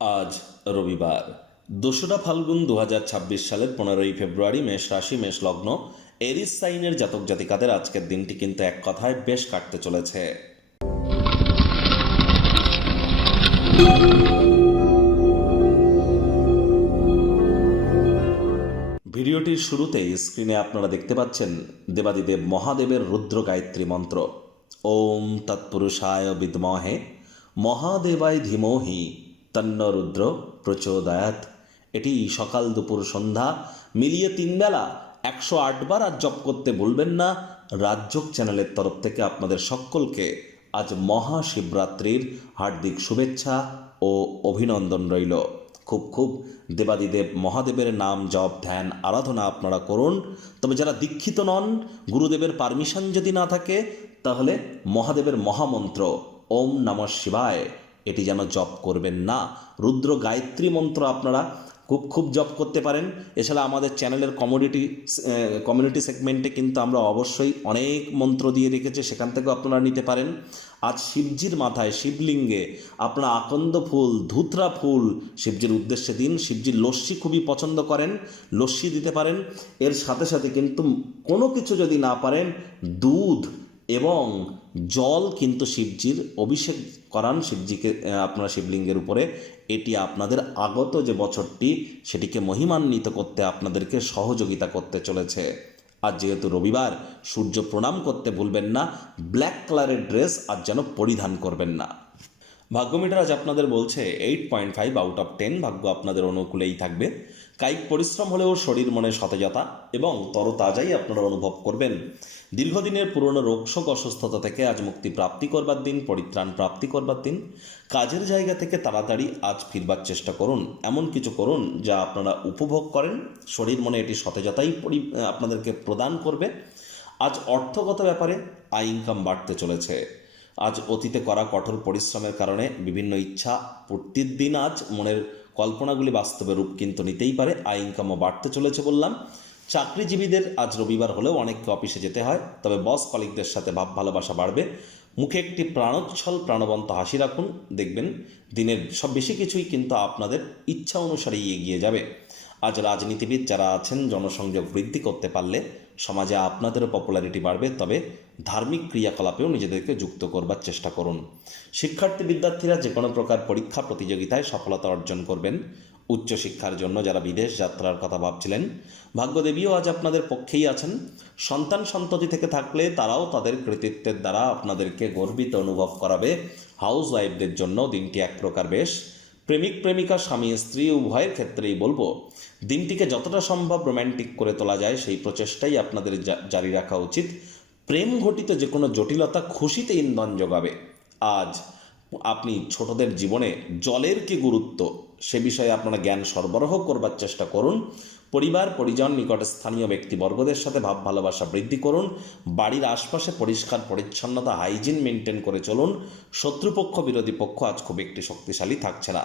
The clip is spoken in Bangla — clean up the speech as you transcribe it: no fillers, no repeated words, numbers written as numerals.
আজ রবিবার ২রা ফাল্গুন ২০২৬ সালের ১৫ই ফেব্রুয়ারি। মেষ রাশি, মেষ লগ্ন, এরিস সাইনের জাতক জাতিকাদের আজকের দিনটি কিন্তু এক কথায় বেশ কাটতে চলেছে। ভিডিওটির শুরুতেই স্ক্রিনে আপনারা দেখতে পাচ্ছেন দেবাদিদেব মহাদেবের রুদ্র গায়ত্রী মন্ত্র। ওম তৎপুরুষায় বিদ্মহে মহাদেবায় ধীমহি তন্ন রুদ্র প্রচোদয়াৎ। এটি সকাল দুপুর সন্ধ্যা মিলিয়ে 3 বেলা 108 বার আজ জপ করতে ভুলবেন না। রাজযোগ চ্যানেলের তরফ থেকে আপনাদের সকলকে আজ মহাশিবরাত্রির হার্দিক শুভেচ্ছা ও অভিনন্দন রইল। খুব দেবাদিদেব মহাদেবের নাম জপ ধ্যান আরাধনা আপনারা করুন। তবে যারা দীক্ষিত নন, গুরুদেবের পারমিশন যদি না থাকে, তাহলে মহাদেবের মহামন্ত্র ওম নমঃ শিবায় এটি যেন জপ করবেন না। রুদ্র গায়ত্রী মন্ত্র আপনারা খুব জপ করতে পারেন। এছাড়া আমাদের চ্যানেলের কমিউনিটি সেগমেন্টে কিন্তু আমরা অবশ্যই অনেক মন্ত্র দিয়ে রেখেছি, সেখান থেকেও আপনারা নিতে পারেন। আজ শিবজির মাথায় শিবলিঙ্গে আপনারা আকন্দ ফুল, ধুতরা ফুল শিবজির উদ্দেশ্যে দিন। শিবজির লস্যি খুবই পছন্দ করেন, লস্যি দিতে পারেন। এর সাথে সাথে কিন্তু কোনো কিছু যদি না পারেন, দুধ এবং জল কিন্তু শিবজির অভিষেক করান শিবজিকে আপনারা শিবলিঙ্গের উপরে। এটি আপনাদের আগত যে বছরটি সেটিকে মহিমান্বিত করতে আপনাদেরকে সহযোগিতা করতে চলেছে। আজ যেহেতু রবিবার, সূর্য প্রণাম করতে ভুলবেন না। ব্ল্যাক কালারের ড্রেস আজ যেন পরিধান করবেন না। ভাগ্যমিটার আজ আপনাদের বলছে 8.5 আউট অফ 10। ভাগ্য আপনাদের অনুকূলেই থাকবে। কায়িক পরিশ্রম হলেও শরীর মনে সতেজতা এবং তরতাজাই আপনারা অনুভব করবেন। দীর্ঘদিনের পুরনো রোগশোক অসুস্থতা থেকে আজ মুক্তি প্রাপ্তি করবার দিন, পরিত্রাণ প্রাপ্তি করবার দিন। কাজের জায়গা থেকে তাড়াতাড়ি আজ ফিরবার চেষ্টা করুন। এমন কিছু করুন যা আপনারা উপভোগ করেন। শরীর মনে এটি সতেজতাই আপনাদেরকে প্রদান করবে। আজ অর্থগত ব্যাপারে আয় ইনকাম বাড়তে চলেছে। আজ অতীতে করা কঠোর পরিশ্রমের কারণে বিভিন্ন ইচ্ছা পূর্তির দিন। আজ মনের কল্পনাগুলি বাস্তবে রূপ কিন্তু নিতেই পারে। আয় ইনকামও বাড়তে চলেছে বললাম। চাকরিজীবীদের আজ রবিবার হলেও অনেককে অফিসে যেতে হয়, তবে বস কলিগদের সাথে ভাব ভালোবাসা বাড়বে। মুখে একটি প্রাণোচ্ছল প্রাণবন্ত হাসি রাখুন, দেখবেন দিনের সব বেশি কিছুই কিন্তু আপনাদের ইচ্ছা অনুসারেই এগিয়ে যাবে। আজ রাজনীতিবিদ যারা আছেন, জনসংযোগ বৃদ্ধি করতে পারলে সমাজে আপনাদেরও পপুলারিটি বাড়বে। তবে ধার্মিক ক্রিয়াকলাপেও নিজেদেরকে যুক্ত করবার চেষ্টা করুন। শিক্ষার্থী বিদ্যার্থীরা যে কোনো প্রকার পরীক্ষা প্রতিযোগিতায় সফলতা অর্জন করবেন। উচ্চশিক্ষার জন্য যারা বিদেশ যাত্রার কথা ভাবছিলেন, ভাগ্যদেবীও আজ আপনাদের পক্ষেই আছেন। সন্তান সন্ততি থেকে থাকলে তারাও তাদের কৃতিত্বের দ্বারা আপনাদেরকে গর্বিত অনুভব করাবে। হাউস ওয়াইফদের জন্য দিনটি এক প্রকার বেশ। প্রেমিক প্রেমিকা, স্বামী স্ত্রী উভয়ের ক্ষেত্রেই বলবো, দিনটিকে যতটা সম্ভব রোম্যান্টিক করে তোলা যায় সেই প্রচেষ্টাই আপনাদের জারি রাখা উচিত। প্রেম ঘটিত যে কোনো জটিলতা খুশিতে ইন্ধন যোগাবে। আজ আপনি ছোটদের জীবনে জলের কি গুরুত্ব সে বিষয়ে আপনারা জ্ঞান সরবরাহ করবার চেষ্টা করুন। পরিবার পরিজন নিকট স্থানীয় ব্যক্তিবর্গদের সাথে ভাব ভালোবাসা বৃদ্ধি করুন। বাড়ির আশপাশে পরিষ্কার পরিচ্ছন্নতা হাইজিন মেনটেন করে চলুন। শত্রুপক্ষ বিরোধী পক্ষ আজ খুব একটি শক্তিশালী থাকছে না।